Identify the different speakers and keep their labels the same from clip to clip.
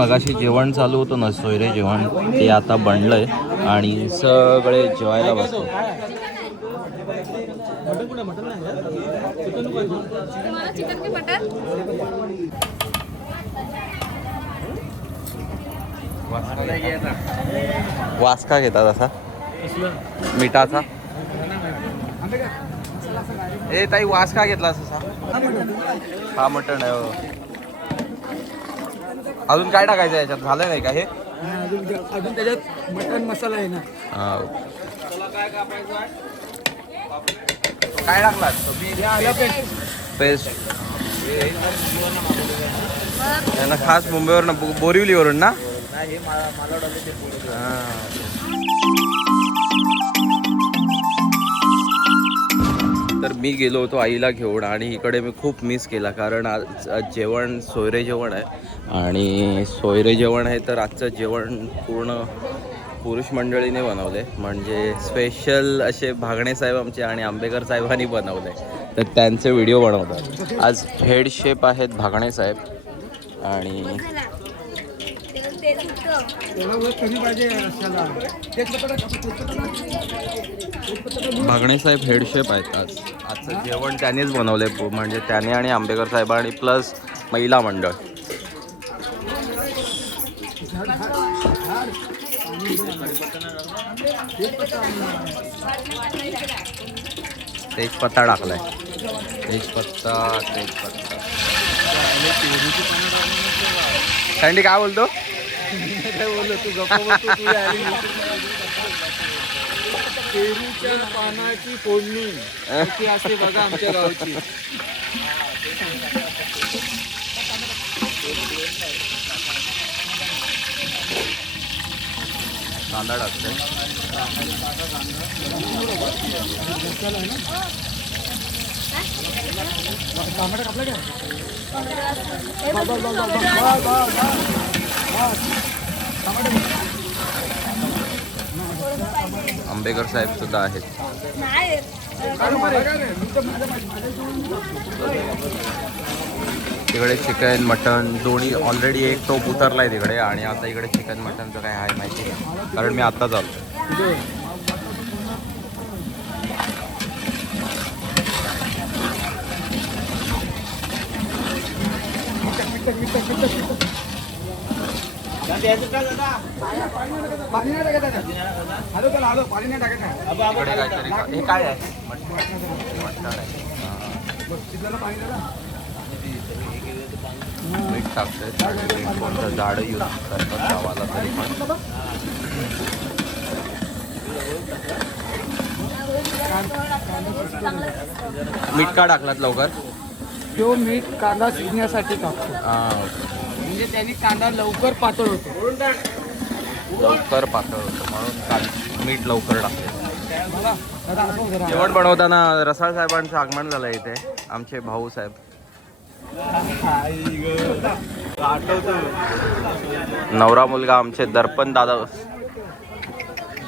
Speaker 1: मगाशी जेवण चालू होतं ना सोयरे जेवण ते आता बनलंय आणि सगळे जेवायला बसतो
Speaker 2: तुम्हाला
Speaker 1: वास का घेतात असा. मिठाचा. ए ताई वास का घेतला असा. हा मटण आहे हो. अजून काय टाकायचं याच्यात? झालं नाही का हे?
Speaker 3: अजून अजून त्याच्यात मटन मसाला आहे ना.
Speaker 1: हा. काय टाकलात? पेस्ट. त्यांना खास मुंबईवरून बोरिवलीवरून ना? हा. तर मी गेलो होतो आईला घेऊन आणि इकडे मी खूप मिस केला कारण आज जेवण सोयरे जेवण आहे. आणि सोयरे जेवण आहे तर आजचं जेवण पूर्ण पुरुष मंडळीने बनवले म्हणजे स्पेशल असे भागणे साहेब आमचे आणि आंबेकर साहेबांनी बनवले तर त्यांचे व्हिडिओ बनवतात. आज हेड शेप आहेत भागणे साहेब. आणि भागणे साहेब हेड शेप आहेत आज. आजचं जेवण त्यांनीच बनवले म्हणजे त्याने आणि आंबेकर साहेब आणि प्लस महिला मंडळ. तेजपत्ता टाकलाय. तेजपत्ता तेजपत्ता. सँडी काय बोलतो?
Speaker 3: काय बोललो? तू गप्पा बसतो, तू आली. पेरूच्या पानाची फोडणी. किती असते बघा आमच्या गावची.
Speaker 1: कांदा
Speaker 3: काय
Speaker 1: आंबेकर साहेब सुद्धा आहेत. तिकडे चिकन मटन दोन्ही ऑलरेडी एक टोप उतरलाय तिकडे आणि आता इकडे चिकन मटनचं काय आहे माहिती नाही. कारण मी आत्ताच आलो.
Speaker 3: पाणी नाही टाकायचं त्याच्यात. हॅलो त्याला हॅलो पाणी नाही टाकायचं
Speaker 1: इकडे काहीतरी हे काय आहे आहे. मीठ टाकतोय मीठ कोणतं झाडं यूज करतात गावाला तरी पण मीठ का टाकलात लवकर
Speaker 3: तो मीठ कांदा शिजण्यासाठी टाकतो
Speaker 1: हां
Speaker 3: म्हणजे त्यांनी कांदा लवकर पातळ होतो.
Speaker 1: लवकर पातळ होतं म्हणून मीठ लवकर टाकले. जेवण बनवताना रसाळ साहेबांचं आगमन झालं इथे आमचे भाऊ साहेब. नवरा मुलगा आमचे दर्पण दादा.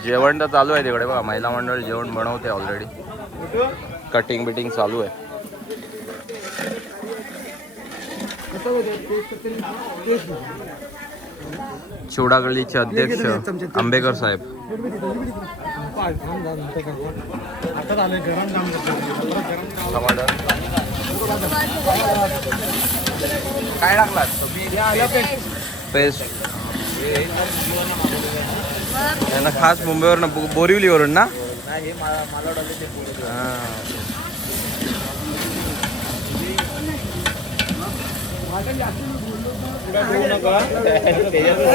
Speaker 1: जेवण तर चालू आहे तिकडे बघा महिला मंडळ जेवण बनवते ऑलरेडी कटिंग बिटिंग चालू आहे
Speaker 3: कसं होतं? टेस्ट तरी- टेस्ट होतं.
Speaker 1: चिवडा गल्लीचे अध्यक्ष आंबेकर साहेब
Speaker 3: पाय, थांब जरा, नंतर काय. आता झालंय गरम करतो. गरम जाम.
Speaker 1: टमाटर काय टाकलात
Speaker 3: आलं पेस्ट.
Speaker 1: त्यांना खास मुंबईवरून बोरिवलीवरून ना हां.
Speaker 3: काय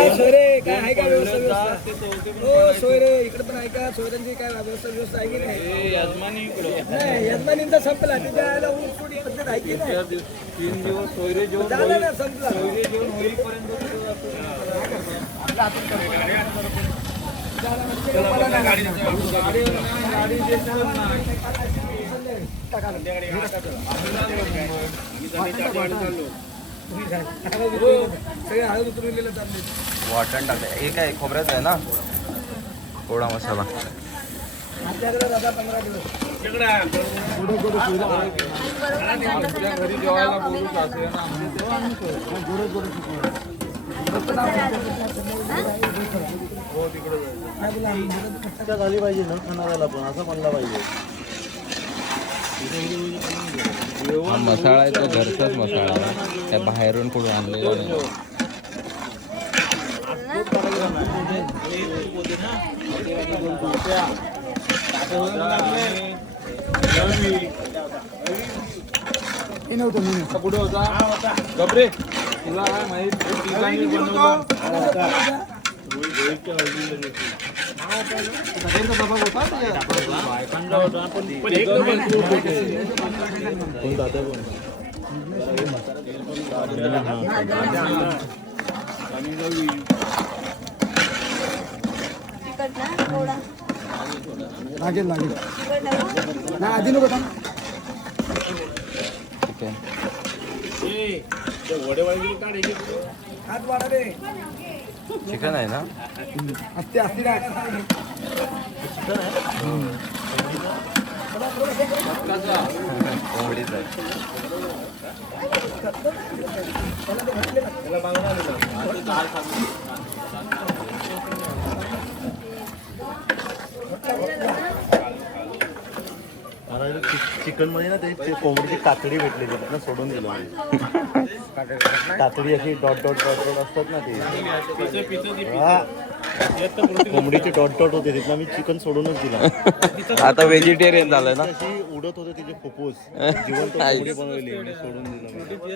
Speaker 3: सोयरे, काय आहे का व्यवस्था, व्यवस्था? हो, सोयरे, इकडे पण आहे का सोयऱ्यांची काय व्यवस्था व्यवस्था आहे की नाही नाही, यजमानींचा संपला तिच्या यायला ऊस तोडी पद्धत आहे की नाही झालं ना संपला चालले
Speaker 1: वाटण टाकलं हे काय खोबऱ्याचं आहे ना? गोडा मसाला.
Speaker 3: ना
Speaker 4: झाली पाहिजे न खाणाऱ्याला पण असं म्हणलं पाहिजे.
Speaker 1: हा मसाला आहे तो घरचाच मसाला आहे. त्या बाहेरून कुठून आणलेला नाही.
Speaker 4: कुठे होता गबरे तुला काय माहीत ठिकाणी बनवलं बायकांचा होता पण कोण दादा कोण
Speaker 2: तिखट ना थोडा
Speaker 3: लागेल लागेल
Speaker 2: तिखट आहे
Speaker 3: नाही आधी नको
Speaker 1: चिकन आहे ना?
Speaker 3: असते असते ना
Speaker 1: कोंबडीच आहे
Speaker 4: चिकनमध्ये ना ते कोंबडीची कातडी भेटलेली ना सोडून दिलं मी. कातडी अशी डॉट डॉट डॉट डॉट असतात ना ते. हा. कोंबडीचे डॉट डॉट होते तिथला मी चिकन सोडूनच दिला.
Speaker 1: आता व्हेजिटेरियन झालंय ना.
Speaker 4: अशी उडत होते तिचे फुफ्फुस. जिवंत कोंबडी बनवली मी सोडून दिलं मी.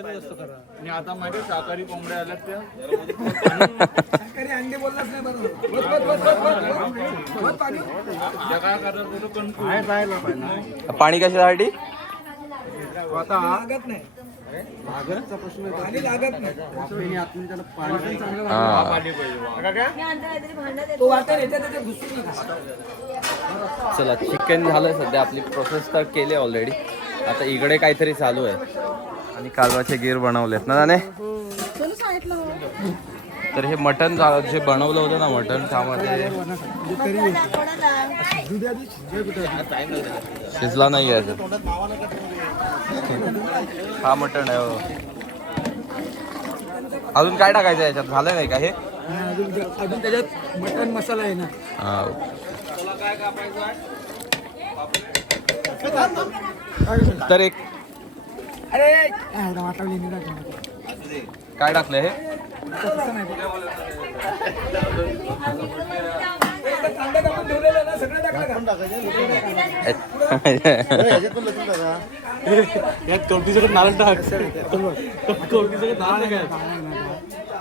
Speaker 5: आणि आता माहिती शाकाहारी कोंबड्या आल्यात त्या.
Speaker 3: अंडे बोललाच नाही बरोबर पाणी.
Speaker 1: कशासाठी
Speaker 3: लागत नाही पाणी लागत नाही.
Speaker 1: हा.
Speaker 2: मी आणतो काहीतरी भांडं देतो
Speaker 3: तो वाटेल याच्यात त्याच्यात घुसून नका.
Speaker 1: चला चिकन झालंय सध्या. आपली प्रोसेस तर केली ऑलरेडी आता इकडे काहीतरी चालू आहे. आणि कालवाचे गिर बनवलेत. ना नाने? तर हे मटन जे बनवलं होतं ना मटन त्यामध्ये? शिजला नाही घ्यायचं हा मटण आहे हो. अजून काय टाकायचं याच्यात झालं नाही का हे
Speaker 3: अजून त्याच्यात मटन मसाला आहे ना
Speaker 1: हा. तर एक
Speaker 3: अरे काय टाकलं.
Speaker 1: काय हे
Speaker 4: नारळ टाक. कवटीसकट नारळ टाक.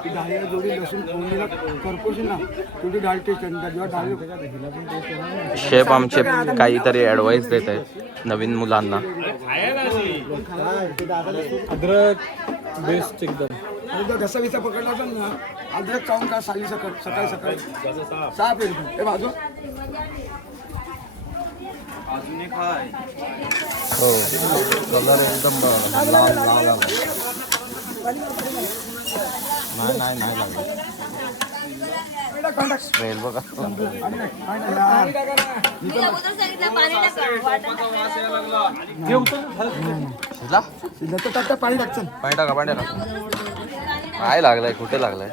Speaker 3: ती डाळीला जेवढी लसूण फोडणीला करपोशी ना तेवढी डाळ टेस्ट आहे आणि जेव्हा डाळी
Speaker 1: शेफ आमचे काहीतरी ऍडवाइस देत आहेत नवीन मुलांना.
Speaker 5: अद्रक बेस्ट एकदम.
Speaker 3: पकडला असेल ना अद्रक खाऊन का साली सकाळ सकाळी सकाळी. सहा पेर हे. बाजू.
Speaker 1: हो कलर एकदम लाल लाल. नाही नाही नाही लागलं स्मेल बघा.
Speaker 3: तर पाणी टाकचं
Speaker 1: पाणी टाका पाणी टाका. काय लागलाय? कुठे लागलाय?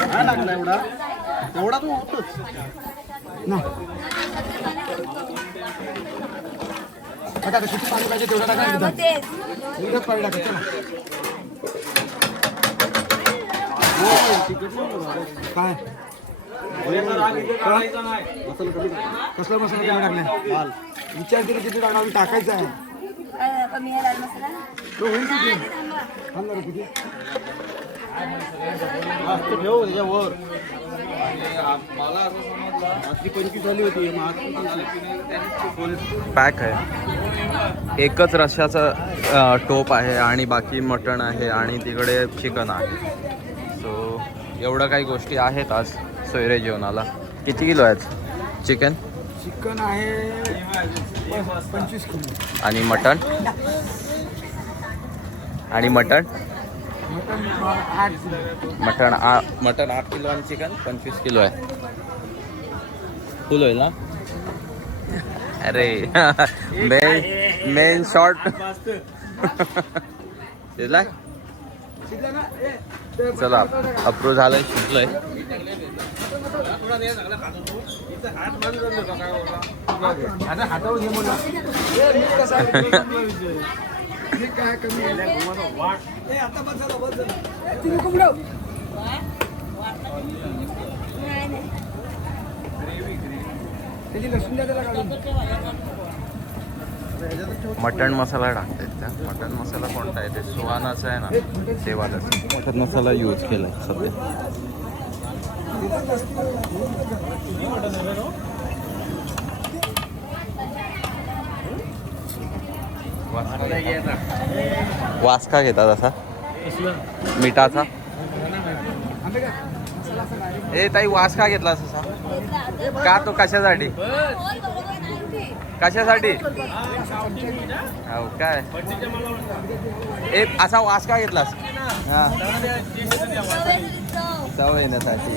Speaker 4: काय लागला एवढा? एवढा तो होतोच
Speaker 3: ना. टाका किती पाणी पाहिजे तेवढं टाका
Speaker 2: हा, मग तेच
Speaker 3: एवढंच पाणी टाका चला. काय? कसला मसाला तुम्ही टाकलाय? विचार केला किती टाकणार आम्ही टाकायचा आहे.
Speaker 2: काय कमी आहे लाल मसाला.
Speaker 3: तो होईल किती. थांबणार
Speaker 4: ठेव त्याच्यावर.
Speaker 5: पंचवीस झाली होती?
Speaker 1: पॅक आहे एकच रश्याचं अ, टोप आहे आणि बाकी मटण आहे आणि तिकडे चिकन आहे. सो एवढं काही गोष्टी आहेत आज सोयरे जेवणाला. किती किलो आहेत? चिकन?
Speaker 3: चिकन आहे पंचवीस किलो.
Speaker 1: आणि मटण? आणि मटण? मटण आ मटण आठ किलो आणि चिकन पंचवीस किलो आहे. फुल होईल ना? अरे मेन मेन शॉर्ट
Speaker 3: शिजला?
Speaker 1: चला अप्रूव्ह झालंय शिकलोय
Speaker 3: आता हातावर काढून.
Speaker 1: मटण मसाला टाकतात त्या मटण मसाला कोणता आहे? ते सुहानाचा आहे ना तेवालाच. मटण मसाला यूज केला सध्या. वास का घेतात असा. मिठाचा. ए ताई वास का घेतला असा का तो कशासाठी? कशासाठी? हो काय? ए असा वास का घेतलास. हा. चव येण्यासाठी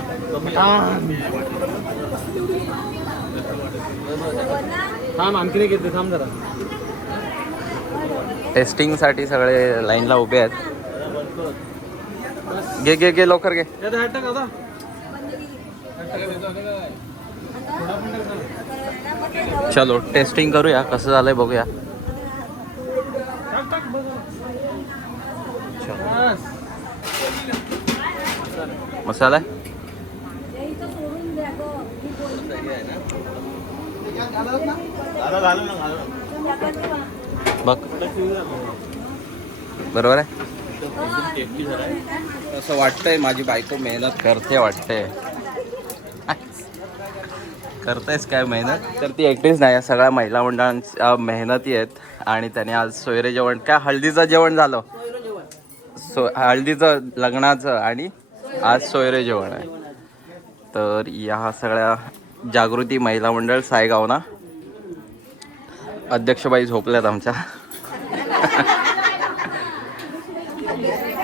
Speaker 5: थांब आणखी घेते थांब जरा.
Speaker 1: टेस्टिंगसाठी सगळे लाईनला उभे आहेत. घे घे घे लवकर घे. चलो टेस्टिंग करूया कसं झालंय बघूया. मसाला आहे? बघ. बरोबर आहे. असं वाटतंय माझी बायको मेहनत करते वाटते. करतेस काय मेहनत? तर ती एकटीच नाही या सगळ्या महिला मंडळांच्या मेहनती आहेत. आणि त्याने आज सोयरे जेवण काय हळदीचं जेवण झालं? सो हळदीचं लग्नाचं आणि आज सोयरे जेवण आहे. तर या सगळ्या जागृती महिला मंडळ सायगाव ना अध्यक्षबाई झोपल्यात आमच्या.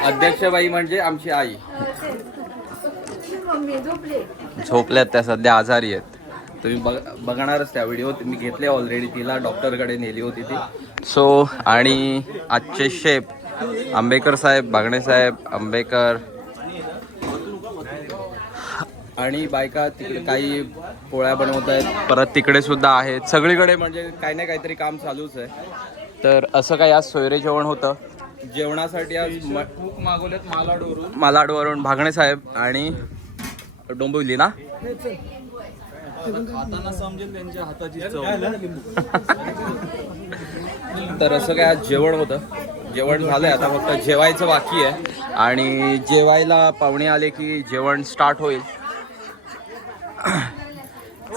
Speaker 1: अध्यक्षबाई म्हणजे आमची आई. झोपल्यात त्या सध्या आजारी आहेत. तुम्ही बघ बघणारच त्या व्हिडिओ. मी घेतले ऑलरेडी तिला डॉक्टरकडे नेली होती ती. सो आणि आजचे शेफ आंबेकर साहेब बागणे साहेब आंबेकर आणि बायका तिकडे काही पोळ्या बनवत आहेत. परत तिकडे सुद्धा आहेत. सगळीकडे म्हणजे काही ना काहीतरी काम चालूच आहे. तर असं काही आज सोयरे जेवण होतं? जेवणासाठी आज
Speaker 5: खूप मागवलेत मालाडवरून.
Speaker 1: मालाडवरून भागणे साहेब आणि डोंबिवली ना?
Speaker 5: खाताना समजेल त्यांच्या हाताची चव.
Speaker 1: तर असं काय आज जेवण होतं? जेवण झालंय आता फक्त. जेवायचं बाकी आहे. आणि जेवायला पाहुणे आले की जेवण स्टार्ट होईल.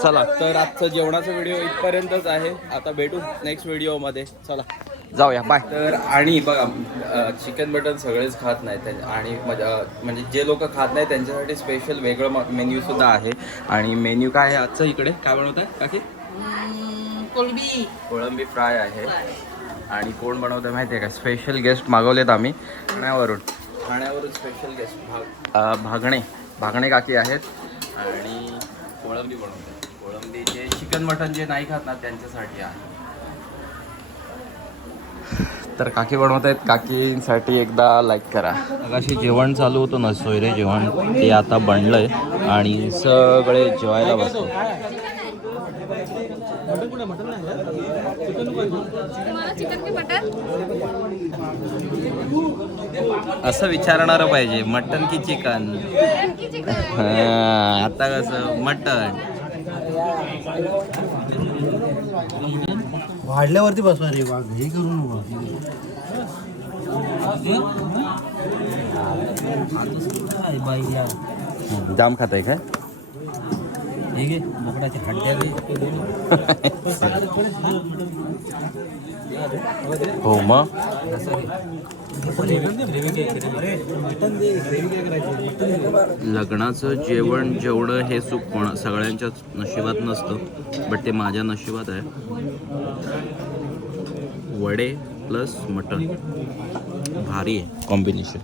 Speaker 1: चला तर आजचं जेवणाचा व्हिडिओ इथपर्यंतच आहे. आता भेटू नेक्स्ट व्हिडिओमध्ये चला. जाऊया बाय तर आणि बघा चिकन मटन सगळेच खात नाहीत त्यां- आणि म्हणजे जे लोक खात नाहीत त्यांच्यासाठी स्पेशल वेगळं मेन्यू सुद्धा आहे. आणि मेन्यू काय आहे आजचं इकडे? काय बनवत आहे काकी?
Speaker 2: कोलबी
Speaker 1: कोळंबी. फ्राय आहे. आणि कोण बनवतं माहिती आहे का? स्पेशल गेस्ट मागवलेत आम्ही. ठाण्यावरून ठाण्यावरून स्पेशल गेस्ट भाग भागणे. भागणे काकी आहेत. आणि कोळंबी बनवतात कोळंबी चिकन मटन जे नाही खात ना त्यांच्यासाठी आहे. तर काकी बनवत आहेत काकींसाठी एकदा लाईक करा. अशी जेवण चालू होतं ना सोयरे जेवण ते आता बनलंय आणि सगळे जेवायला
Speaker 2: मटन?
Speaker 1: असं विचारणार पाहिजे मटन की चिकन.
Speaker 2: चिकन की चिकन.
Speaker 1: आता कसं मटन.
Speaker 5: वाढल्यावरती बस रे वाघ. हे करू नको.
Speaker 1: जाम खात आहे काय?
Speaker 5: बोकडाच्या हड्ड्या
Speaker 1: हो मग लग्नाचं जेवण जेवढं हे सुख कोण सगळ्यांच्याच नशिबात नसतं बट ते माझ्या नशिबात आहे. वडे प्लस मटन भारी आहे. कॉम्बिनेशन